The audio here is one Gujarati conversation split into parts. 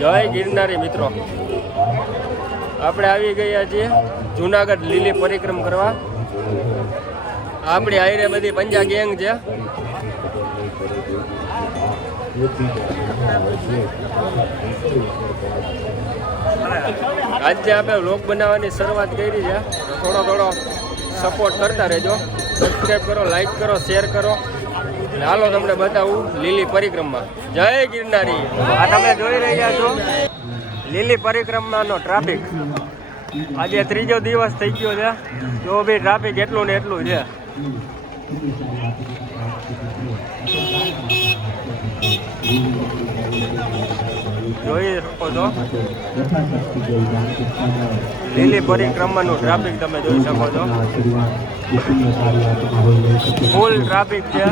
જય ગિરનારી મિત્રો, આપણે આવી ગયા છીએ જુનાગઢ લીલી પરિક્રમ કરવા. આપણી આયરે બધી પંજા ગેંગ છે. આજે આપણે વ્લોગ બનાવવાની શરૂઆત કરી છે. થોડો સપોર્ટ કરતા રહેજો. સબસ્ક્રાઈબ કરો, લાઈક કરો, શેર કરો. હાલો તમને બતાવું લીલી પરિક્રમા. જય ગિરનારી. આ તમે જોઈ રહ્યા છો લીલી પરિક્રમાનો ટ્રાફિક. આજે ત્રીજો દિવસ થઈ ગયો છે, તો બી ટ્રાફિક એટલું ને એટલું છે. જોઈ શકો છો લીલી પરિક્રમાનું ટ્રાફિક તમે જોઈ શકો છો. ફૂલ ટ્રાફિક છે.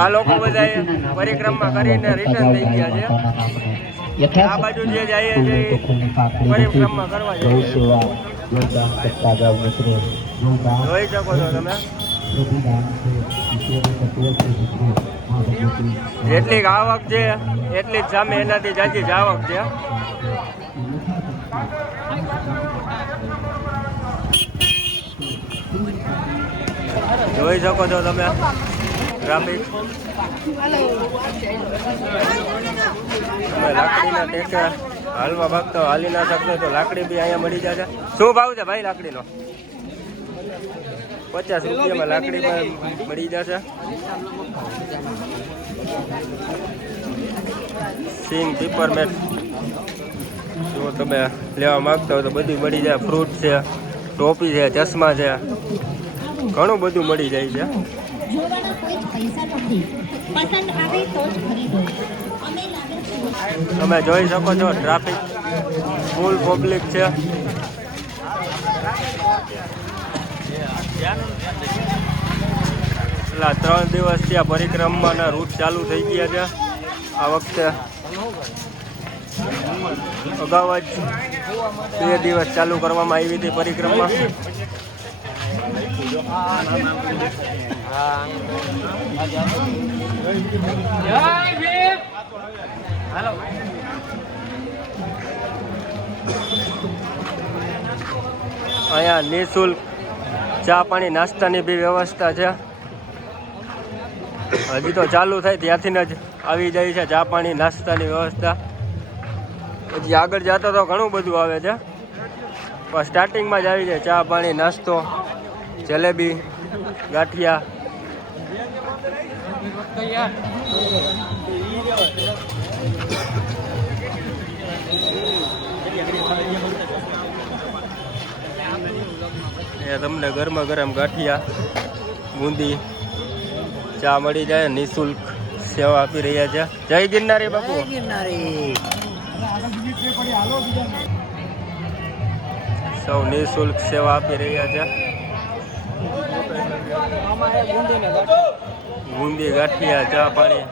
આ લોકો બધા પરિક્રમા કરીને રિટર્ન થઈ ગયા છે. આ બાજુ જે જાય છે પરિક્રમા કરવા જાય. જોઈ શકો છો તમે જેટલી આવક છે એટલી જ સામે એનાથી જાજી જ આવક છે. જોઈ શકો છો તમે ટ્રાફિક. તમે લાકડીના ટેકે હાલવા ભાગતો હાલી ના શકતો તો લાકડી બી અહીંયા મળી જશે. શું ભાવ છે ભાઈ લાકડીનો? 50 રૂપિયામાં લાકડી પણ મળી જશે. સિંગ પીપરમેન્ટ જો તમે લેવા માંગતા હોય તો બધું મળી જાય. ફ્રૂટ છે, ટોપી છે, ચશ્મા છે, ઘણું બધું મળી જાય છે. તમે જોઈ શકો છો ટ્રાફિક ફૂલ પબ્લિક છે. એટલા 3 દિવસ ત્યાં પરિક્રમાના રૂટ ચાલુ થઈ ગયા છે. આ વખતે અગાઉ જ 2 દિવસ ચાલુ કરવામાં આવી હતી પરિક્રમા. અહીંયા નિઃશુલ્ક ચા પાણી નાસ્તાની બી વ્યવસ્થા છે. હજી તો ચાલુ થાય ત્યાંથી જ આવી જાય છે ચા પાણી નાસ્તાની વ્યવસ્થા. હજી આગળ જતા તો ઘણું બધું આવે છે, પણ સ્ટાર્ટિંગમાં જ આવી જાય ચા પાણી નાસ્તો, જલેબી, ગાંઠિયા. તમને ગરમા ગરમ ગાંઠિયા, બુંદી, ચા મળી જાય. નિઃશુલ્ક સેવા આપી રહ્યા છે. જય ગિરનારી બાપુ. સૌ નિઃશુલ્ક સેવા આપી રહ્યા છે. બુંદી, ગાંઠિયા, ચા પાણી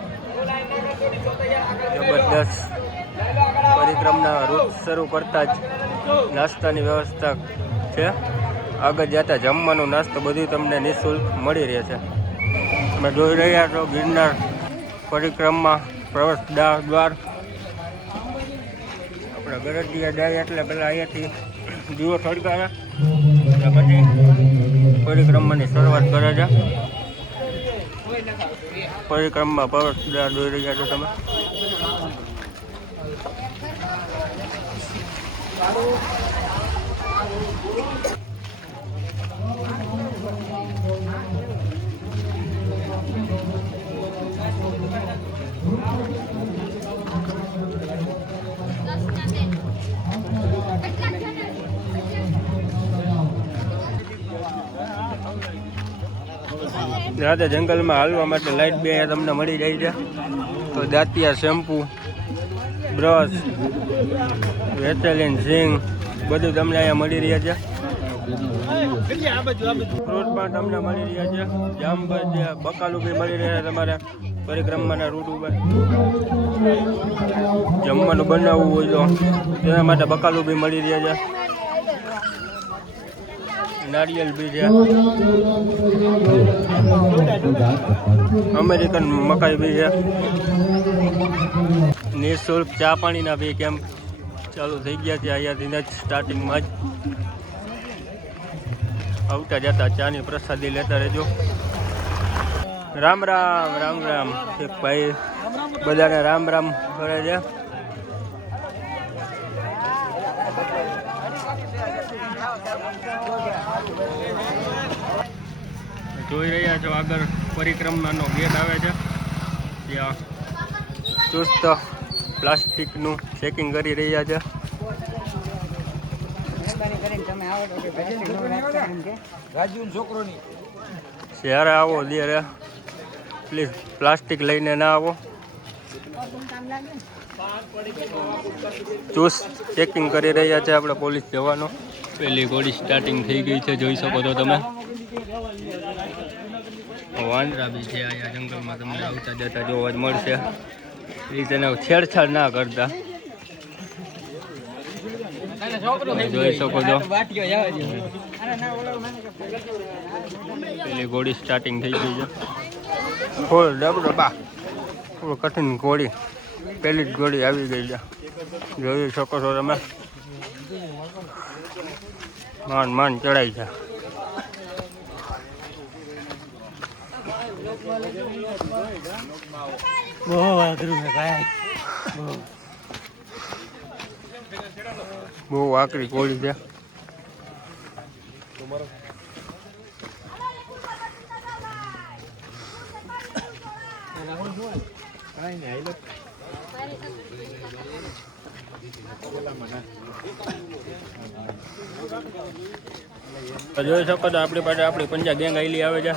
જબરદસ્ત. પરિક્રમના રૂટ શરૂ કરતા જ નાસ્તાની વ્યવસ્થા છે. આગળ જતા જમવાનું નાસ્તો બધું તમને નિઃશુલ્ક મળી રહે છે. તમે જોઈ રહ્યા છો ગિરનાર પરિક્રમા પ્રવેશ દ્વાર. આપણે ગરજિયા જાય એટલે પહેલાં અહીંયાથી દીવો સળગાવે પછી પરિક્રમાની શરૂઆત કરે છે. પરિક્રમા પ્રવેશ દ્વાર જોઈ રહ્યા છો તમે. રાતે જંગલમાં હાલવા માટે લાઇટ બે તમને મળી જાય છે. તો દાંતિયા, શેમ્પુ, બ્રશ, વેસેલિન, ઝીંગ બધું તમને અહીંયા મળી રહ્યા છે. ફ્રૂટ પણ તમને મળી રહ્યા છે. જામફળ છે, બકાલું બી મળી રહ્યા છે તમારે પરિક્રમાના રૂટ ઉપર. જમવાનું બનાવવું હોય તો તેના માટે બકાલું બી મળી રહ્યા છે. નારિયેલ બી છે, અમેરિકન મકાઈ બી છે. નિઃશુલ્ક ચા પાણીના બી કેમ્પ ચાલુ થઈ ગયા છે અહીંયાથી જ સ્ટાર્ટિંગમાં જ. આવતા જતા ચાની પ્રસાદી લેતા રહેજો. રામ રામ રામ રામ. એક ભાઈ બધાને રામ રામ કરે છે. જોઈ રહ્યા છો આગળ પરિક્રમાનો ગેટ આવે છે, ત્યાં ચુસ્ત પ્લાસ્ટિકનું ચેકિંગ કરી રહ્યા છે. જ્યારે આવો ત્યારે પ્લીઝ પ્લાસ્ટિક લઈને ના આવો. ચુસ્ત ચેકિંગ કરી રહ્યા છે આપણે પોલીસ જવાનો. પહેલી ગોળી સ્ટાર્ટિંગ થઈ ગઈ છે, જોઈ શકો છો તમે. વાંદરા બી છે અહીંયા જંગલમાં, તમને આવતા જતા જોવા જ મળશે. એ તેને છેડછાડ ના કરતા, જોઈ શકો છો. પેલી ગોળી સ્ટાર્ટિંગ થઈ ગઈ છે. ફૂલ ડબડબા ફૂલ કઠિન ગોળી, પહેલી જ ગોળી આવી ગઈ છે, જોઈ શકો છો તમે. માન ચડાય છે. બહુ આકરી છે ભાઈ, બહુ આકરી ગોળી છે. જોઈ શકો છો આપણી પાસે આપણી પંજા ગેંગ આવેલી આવે છે.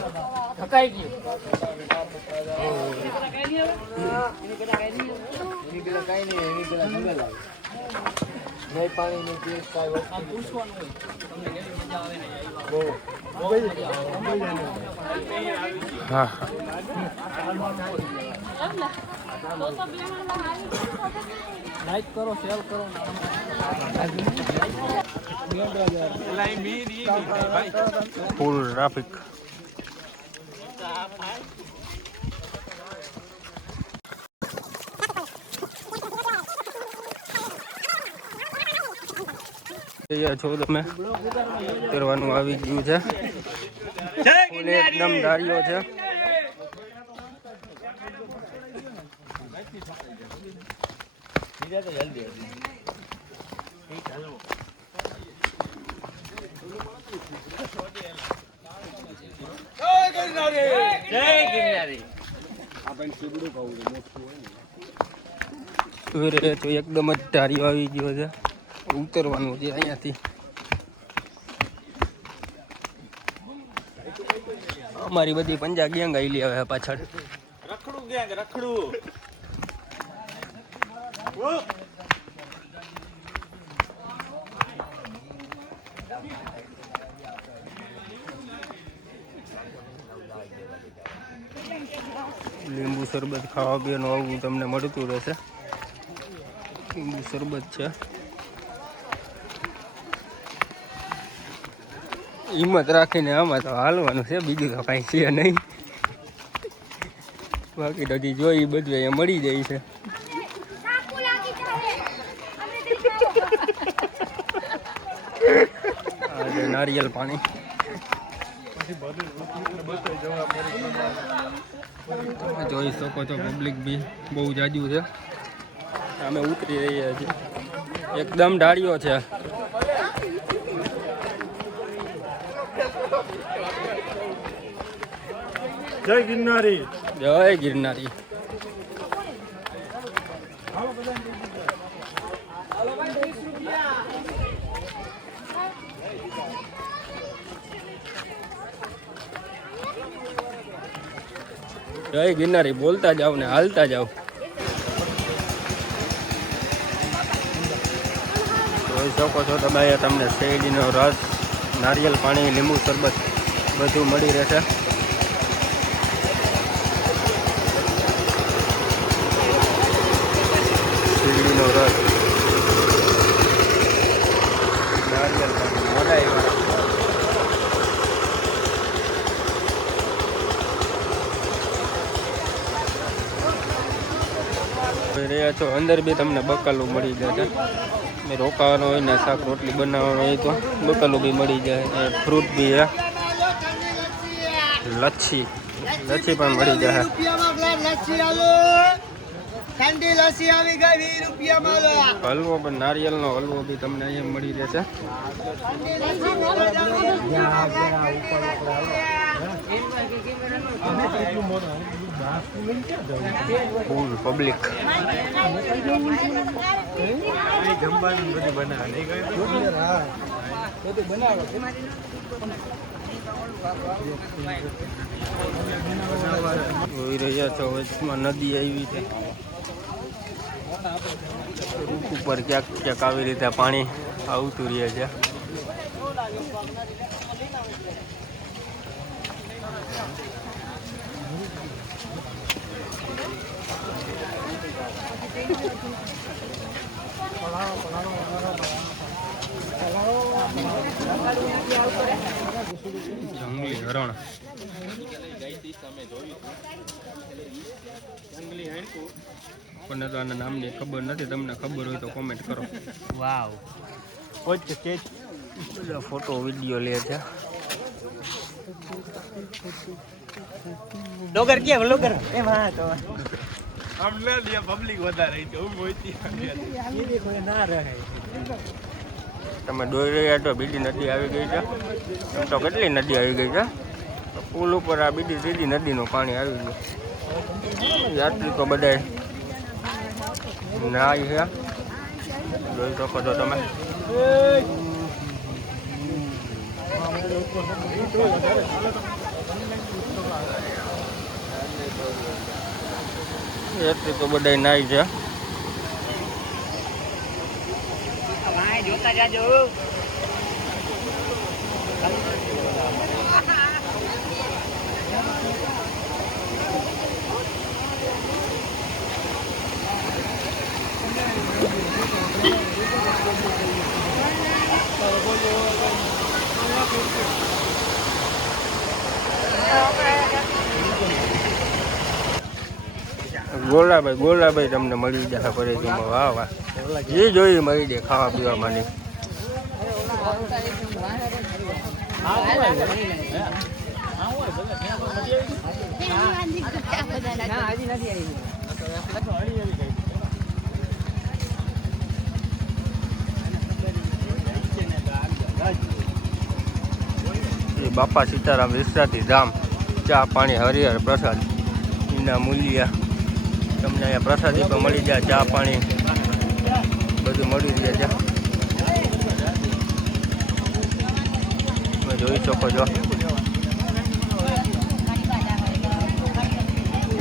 હા લાઈક કરો, શેર કરો. Full traffic. છો તમે કરવાનું આવી ગયું છે, એકદમ ડાળીઓ છે. તો એકદમ જ ધારીઓ આવી ગયો છે, ઉતરવાનું છે અહીંયાથી. અમારી બધી પંજા ગેંગ આવેલી હવે પાછળ. રખડું ગેંગ રખડું. લીંબુ શરબત ખાવા પીવાનું આવું તમને મળતું રહેશે. લીંબુ શરબત છે. હિંમત રાખીને આમાં તો હાલવાનું છે, બીજું તો કાંઈ છે નહીં. બાકી તો હજી જોઈ બધું અહીંયા મળી જાય છે. નારિયેલ પાણી જોઈ શકો છો. પબ્લિક બી બહુ જાજુ છે. અમે ઉતરી રહ્યા છીએ, એકદમ ડાળીઓ છે. જય ગિરનારી, જય ગિરનારી. જય ગિરનારી બોલતા જાઓ ને હાલતા જાઓ. જોઈ શકો છો તમે અહીંયા તમને શેરડીનો રસ, નારિયેલ પાણી, લીંબુ શરબત બધું મળી રહેશે. શેરડીનો રસ, નારિયેલ પાણી, મલાઈ વાળા રહ્યા છો અંદર બી તમને બકાલું મળી જાય છે રોકાવાનું હોય ને શાક રોટલી બનાવવાનું હોય તો બકાલું બી મળી જાય ફ્રૂટ બી હે લચ્છી પણ મળી જાય હલવો પણ નારિયેળનો હલવો બી તમને અહીંયા મળી રહેશે ફૂલ પબ્લિક જોઈ રહ્યા છો વચમાં નદી આવી છે રૂપ ઉપર ક્યાંક ક્યાંક આવી રીતે પાણી આવતું રહે છે જંગલી હરણ આપણને તો આના નામની ખબર નથી તમને ખબર હોય તો કોમેન્ટ કરો વાવ બધા ફોટો વિડીયો લે છે લોગર કે લોગર એ માં તો हमने लिया पब्लिक बता रही थी ये देखो ना रहे તમે દોઈ રહ્યા તો બીજી નદી આવી ગઈ છે એમ તો કેટલી નદી આવી ગઈ છે પુલ ઉપર આ બીજી ત્રીજી નદીનું પાણી આવી ગયું યાત્રી તો બધા નાય છે જોઈ શકો છો તમે યાત્રી તો બધા નાય છે જોતા જાજો ગોલાભાઈ તમને મળી જાય પરેજીમાં વાહ વાહ જે જોઈ મળી જાય ખાવા પીવા માંડી બાપા સીતારામ વિશ્રાતી ધામ ચા પાણી હરિહર પ્રસાદ એના મૂલ્ય તમને અહીંયા પ્રસાદી પણ મળી જાય ચા પાણી બધું મળી જાય છે તમે જોઈ શકો છો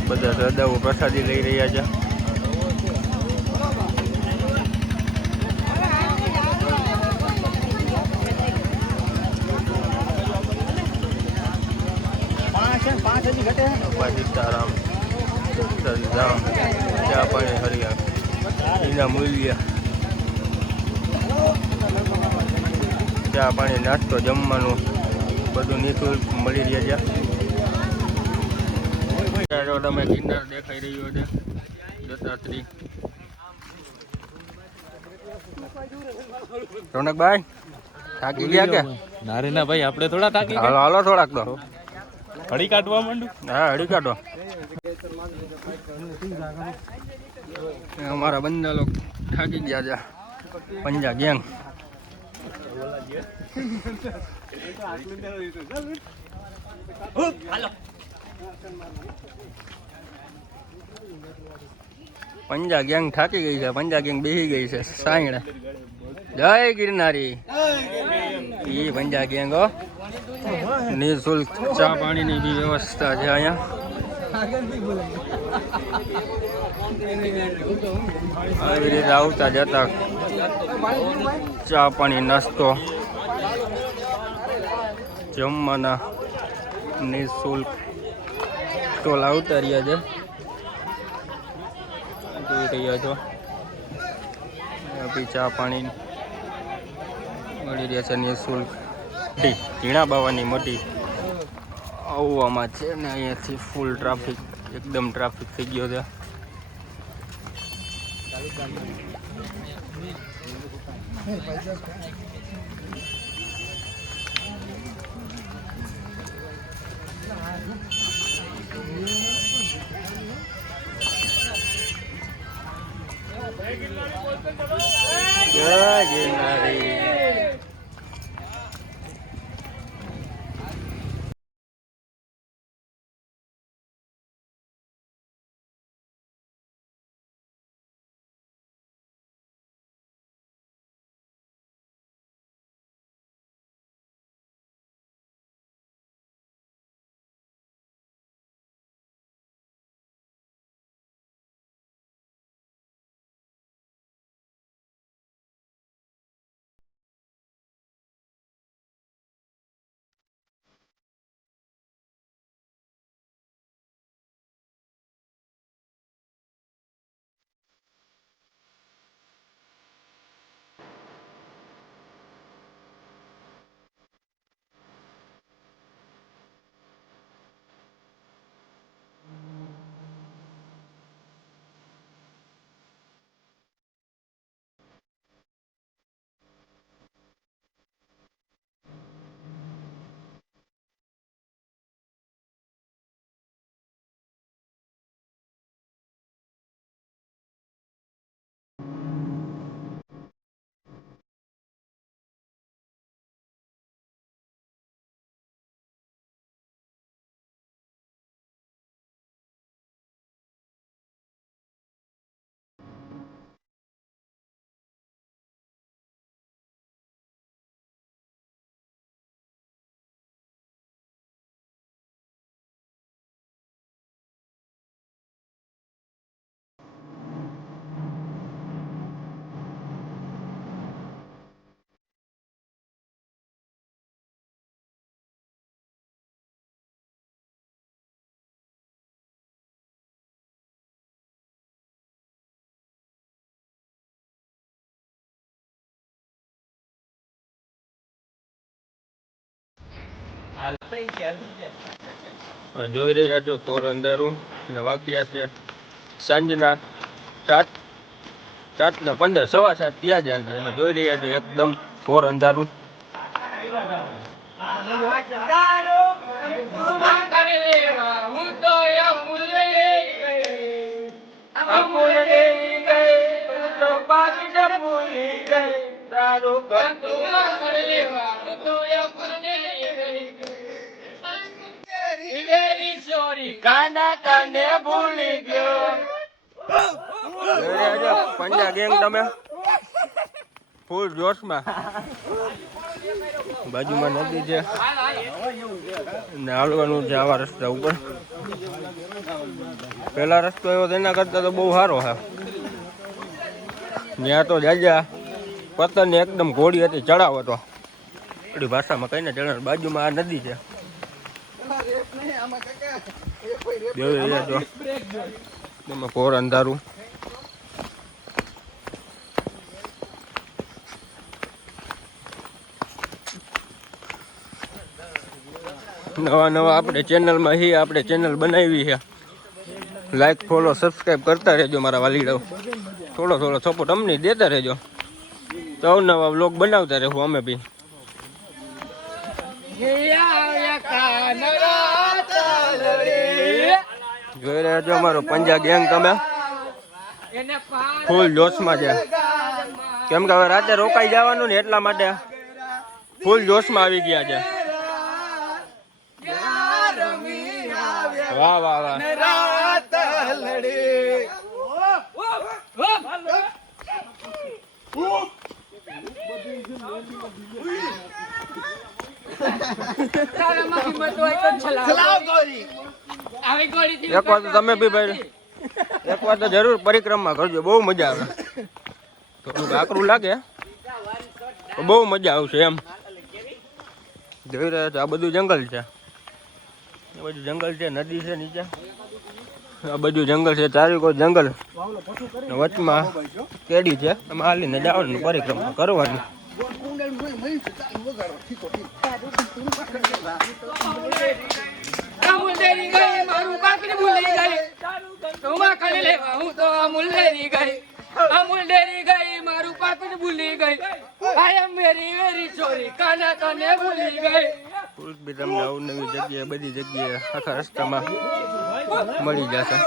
બધા શ્રદ્ધાઓ પ્રસાદી લઈ રહ્યા છે સીતારામ ધામ ચા પાણી હરિહર એના મૂલ્ય ચા પાણી નાસ્તો જમવાનું બધું નિઃશુલ્ક મળી રહ્યા છે તમે ગિરનાર દેખાઈ રહ્યો છે દત્તાત્રી રોનકભાઈ થાકી ગયા કે ના રે ના ભાઈ આપણે થોડા થાકી હાલો હાલો થોડાક તો હળી કાઢવા માંડું હા હળી કાઢો અમારા બંદા લોકો થાકી ગયા છે પંજા ગેંગ પંજા ગેંગ થાકી ગઈ છે પંજા ગેંગ બેસી ગઈ છે સાંઈડા જય ગિરનારી એ પંજા ગેંગ હો નિઃશુલ્ક ચા પાણીની બી વ્યવસ્થા છે અહીંયા આવી રીતે આવતા જતા ચા પાણી નાસ્તો જમવાના નિઃશુલ્ક સ્ટોલ આવતા રહ્યા છે જોઈ રહ્યા છો બી ચા પાણી મળી રહ્યા છે નિઃશુલ્ક ઝીણા બાવાની મોટી આવવામાં છે ને અહીંયાથી ફૂલ ટ્રાફિક એકદમ ટ્રાફિક થઈ ગયો છે જય ગિરનારી. જોઈ રહ્યા છો પોરબંદરું અને વાગ્યા છે સાંજના 7:15 7:15 ત્યાં જ અને જોઈ રહ્યા છો એકદમ પોરબંદરું. પંજા ગેંગ તમે ફૂલ જોશમાં. બાજુમાં નદી છે ને હાલવાનું છે આવા રસ્તા ઉપર. પેલા રસ્તો એવો તેના કરતા તો બહુ સારો છે. ત્યાં તો જાજા પતંગ એકદમ ઘોડી હતી, ચડાવ હતો આપણી ભાષામાં કહીને ચડાવ. બાજુમાં આ નદી છે. પોર અંધારું. નવા આપણે ચેનલમાં આપણે ચેનલ બનાવી છે. લાઈક ફોલો સબસ્ક્રાઈબ કરતા રહેજો મારા વાલીડાઓ. થોડો સપોર્ટ અમને દેતા રહેજો. તો નવા વ્લોગ બનાવતા રહેવું અમે બી. જોઈ રહ્યા છો અમારો પંજા ગેંગ તમે ફૂલ જોશમાં છે. કેમ કે હવે રાતે રોકાઈ જવાનું ને એટલા માટે ફૂલ જોશમાં આવી ગયા છે. વાહ વાહ વાહ. એક વાર તો તમે બી ભાઈ એક વાર તો જરૂર પરિક્રમા કરજો, બહુ મજા આવે. થોડુંક આકરું લાગે બહુ મજા આવશે એમ. જોઈ રહ્યા છો આ બધું જંગલ છે. આ બધું જંગલ છે, નદી છે નીચે. આ બધું જંગલ છે, ચારે કોઈ જંગલ. વચમાં કેડી છે, એમાં હાલીને જવાનું, પરિક્રમા કરવાની. ગઈ આય મેરી વેરી ચોરી કાના તને ભૂલી ગઈ બી તમને આવું નવી જગ્યાએ બધી જગ્યાએ આખા રસ્તામાં મળી જશે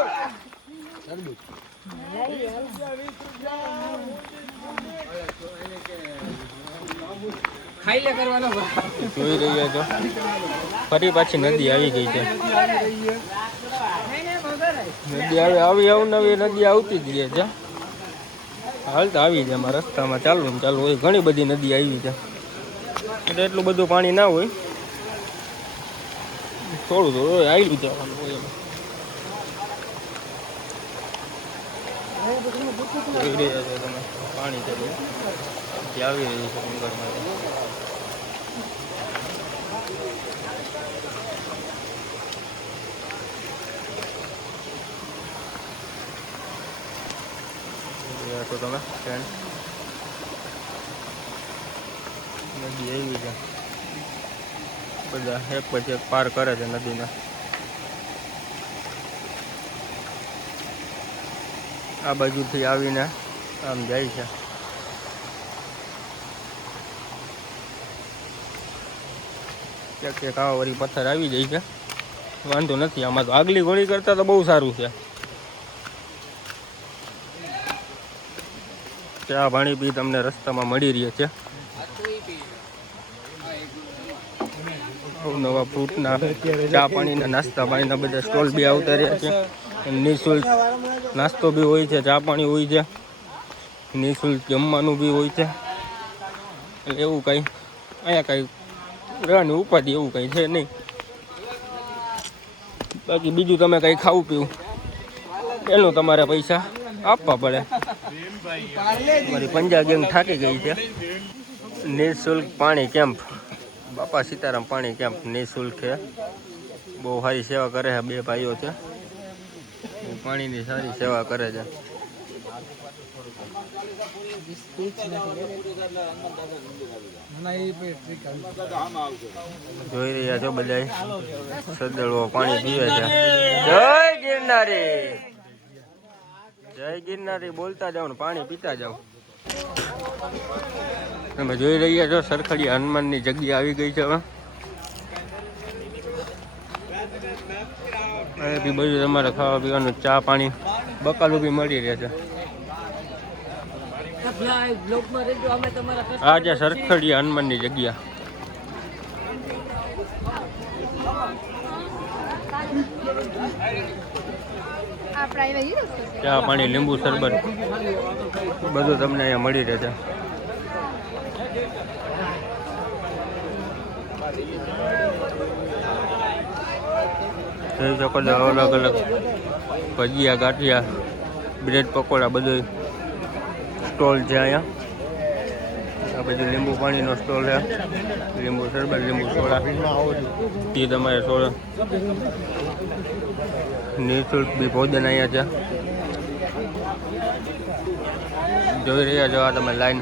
ખાઈ કરવાનો જોઈ રહ્યા છો ફરી પાછી નદી આવી ગઈ છે નદી આવી નવી નદી આવતી જ રહે છે હાલ તો આવી છે એમાં રસ્તામાં ચાલુ હોય ઘણી બધી નદી આવી છે એટલે એટલું બધું પાણી ના હોય થોડું હોય આવેલું જવાનું હોય જોઈ રહ્યા છો તમે પાણી આવી રહ્યું છે ડુંગરમાં તો તમે ફ્રેન્ડ નદી આવી છે બધા એક પછી એક પાર કરે છે નદીને આ બાજુથી આવીને આમ જાય છે ક્યાંક આવા વળી પથ્થર આવી જાય છે વાંધો નથી આમાં તો આગલી ઘોડી કરતાં તો બહુ સારું છે ચા પાણી બી તમને રસ્તામાં મળી રહે છે નવા ફ્રૂટના ચા પાણીના નાસ્તા પાણીના બધા સ્ટોલ બી આવતા રહ્યા છે નિઃશુલ્ક નાસ્તો બી હોય છે ચા પાણી હોય છે નિઃશુલ્ક જમવાનું બી હોય છે એટલે એવું કંઈ અહીંયા કંઈ રહેવાની ઉપાધિ એવું કંઈ છે નહીં બાકી બીજું તમે કંઈ ખાવું પીવું એનું તમારે પૈસા આપવા પડે મારી પંજા ગેંગ થાકી ગઈ છે નિઃશુલ્ક પાણી કેમ્પ બાપા સીતારામ પાણી કેમ્પ નિઃશુલ્ક છે બહુ સારી સેવા કરે છે બે ભાઈઓ છે પાણીની સારી સેવા કરે છે જોઈ રહ્યા છો બધા સદળવો પાણી પીવે છે જય ગિરનારી બોલતા જાઓ ને પાણી પીતા જાઓ તમે જોઈ રહ્યા છો સરખડી હનુમાનની જગ્યા આવી ગઈ છે હવે બી બધું તમારે ખાવા પીવાનું ચા પાણી બકાલું બી મળી રહે છે આ છે સરખડી હનુમાનની જગ્યા ચા પાણી લીંબુ શરબત બધું તમને અહીંયા મળી રહે છે જોઈ શકો છો અલગ અલગ ભજીયા ગાંઠિયા બ્રેડ પકોડા બધું સ્ટોલ છે અહીંયા આ બધું લીંબુ પાણીનો સ્ટોલ છે લીંબુ શરબત લીંબુ સોડા એ તમારે સોડા નિઃશુલ્ક બી ભોજન અહીંયા છે જોઈ રહ્યા છો આ તમે લાઈન